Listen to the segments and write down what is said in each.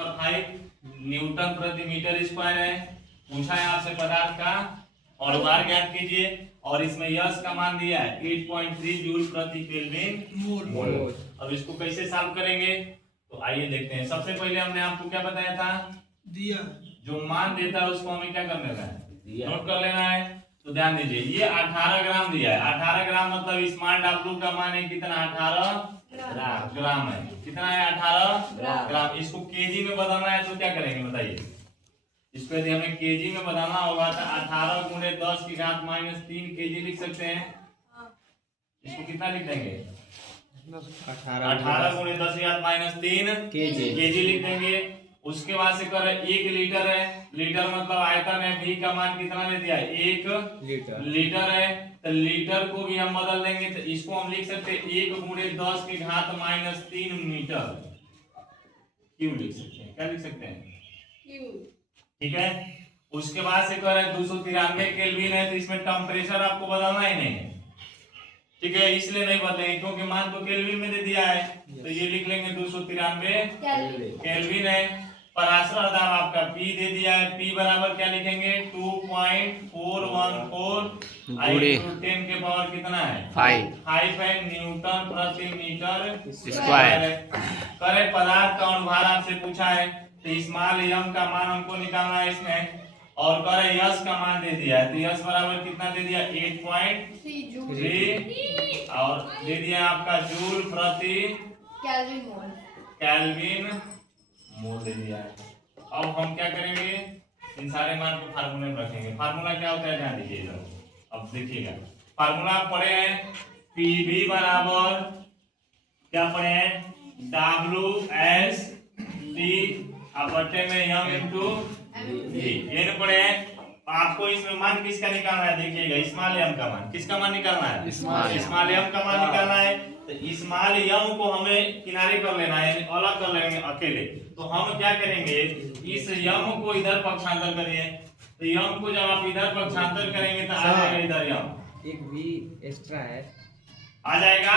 Newton प्रति metre square है। पूछा है आपसे पदार्थ का और भार ज्ञात कीजिए और इसमें यश का मान दिया है 8.3 जूल प्रति केल्विन मोल। अब इसको कैसे सॉल्व करेंगे तो आइए देखते हैं। सबसे पहले हमने आपको क्या बताया था, दिया जो मान देता है उसको हमें क्या करने का है, नोट कर लेना है। तो ध्यान दीजिए ये 18 ग्राम दिया है। 18 ग्राम मतलब स्मॉल डब्ल्यू का मान है कितना, 18 ग्राम है। कितना है, 18 ग्राम। इसको केजी में बदलना है तो क्या करेंगे बताइए। इसको यदि हमें केजी में बदलना होगा तो 18 गुणे 10 की घात -3 केजी लिख सकते हैं। इसको कितना लिख देंगे, 18 गुणे 10 की घात -3 केजी लिख देंगे। उसके बाद से कर 1 लीटर है। लीटर मतलब आयतन है, v का मान कितना दे दिया, 1 लीटर है। तो लीटर को भी हम बदल देंगे तो इसको हम लिख सकते हैं 1 गुणे 10 की घात -3 मीटर क्यूब लिख सकते हैं। क्या लिख सकते हैं, ठीक है। उसके बाद से कह रहे 293 केल्विन है तो इसमें टेम्परेचर आपको बदलना ही नहीं है, ठीक है। इसलिए नहीं बदलेंगे क्योंकि मान तो केल्विन में दे दिया है। तो ये लिख लेंगे 293 केल्विन है। पराशर दाब आपका P दे दिया है। P बराबर क्या लिखेंगे, 2.414 10 के पावर कितना है, 5 है न्यूटन प्रति मीटर स्क्वायर है। करे पदार्थ का अनुभार आपसे पूछा है तो स्मॉल m का मान हमको निकालना है इसमें, और करे यश का मान दे दिया है तो यश बराबर कितना दे दिया, 8.3 और दे दिया आपका जूल प्रति केल्विन मोल दे दिया है। अब हम क्या करेंगे, इन सारे मान को फार्मूले में रखेंगे। फार्मूला क्या होता है ध्यान दीजिएगा। अब देखिएगा फार्मूला पढ़े हैं, पीवी बराबर क्या पढ़े हैं, WST बटे में m इंटू ये न पढ़े हैं। आपको इसमें मान किसका निकालना है, देखिएगा स्मॉल m का मान, किसका मान निकालना है, स्मॉल m का मान निकालना है। तो स्मॉल m को हमें किनारे कर लेना है, अलग कर लेंगे अकेले। तो हम क्या करेंगे, इस m को इधर पक्षांतर करिए। तो m को जब आप इधर पक्षांतर करेंगे तो आ जाएगा इधर m, एक v एक्स्ट्रा है, आ जाएगा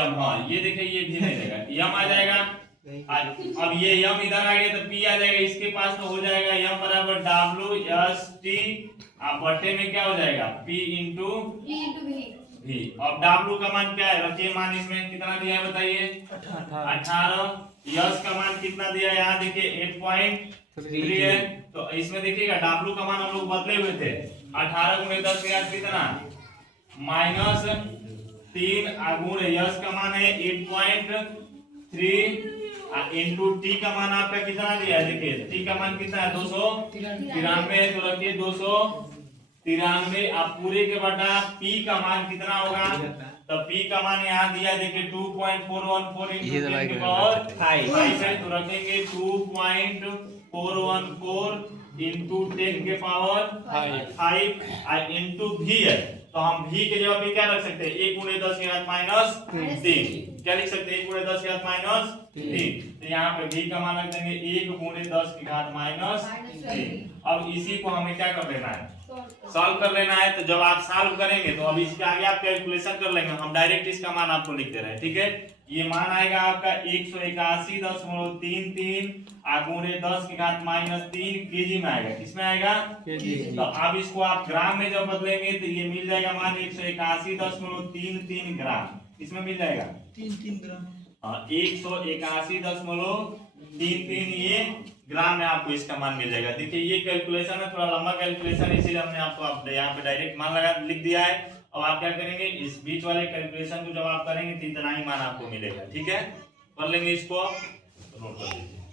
m। हाँ ये देखिए ये भी नहीं देगा, m आ जाएगा। अब ये m इधर आ गया तो p आ जाएगा इसके पास, तो हो जाएगा m बराबर WST बटे में क्या हो जाएगा, p इंटू v। अब W का मान क्या है, रखिए मान इसमें कितना दिया है बताइए, 18। यश का मान कितना दिया है, यहाँ देखिए 8.3 है। तो इसमें देखिएगा W का मान हम लोग बदले हुए थे, 18 गुणे 10 के कितना -3 गुणे यश का मान है 8.3 इंटू टी का मान आपका कितना दिया है, देखिए टी का मान कितना है 293 है। तो रखिए 293 आप पूरे के बटा पी का मान कितना होगा, तो पी का मान यहाँ दिया देखिए 2.414 इंटू 10 के पावर 5 है। तो रखेंगे 2.414 इंटू 10 के पावर 5 इंटू भी है। तो हम भी के जगह पे क्या रख सकते हैं, 1 गुणे 10 की घात -3। क्या लिख सकते हैं, 1 गुणे 10 की घात -3। तो यहाँ पे भी का मान रख देंगे 1 गुणे 10 की घात -3। अब इसी को हमें क्या कर लेना है, सॉल्व कर लेना है। तो जब आप सॉल्व करेंगे तो अब इसके आगे आप कैलकुलेशन कर लेंगे। हम डायरेक्ट इसका मान आपको लिख दे रहे हैं, ठीक है। ये मान आएगा आपका 181.33 गुणे 10 की घात -3 केजी में आएगा। किसमें आएगा, केजी। तो अब इसको आप ग्राम में जब बदलेंगे तो ये मिल जाएगा मान 181.33 ग्राम। इसमें मिल जाएगा 3 ग्राम। हाँ 181.33 ये ग्राम में आपको इसका मान मिल जाएगा। देखिए ये कैलकुलेशन है थोड़ा लंबा कैलकुलेशन, इसीलिए हमने आपको यहाँ पे डायरेक्ट मान लगा लिख दिया है। अब आप क्या करेंगे, इस बीच वाले कैलकुलेशन को जब आप करेंगे तो इतना ही मान आपको मिलेगा, ठीक है। कर लेंगे इसको, नोट कर लीजिए।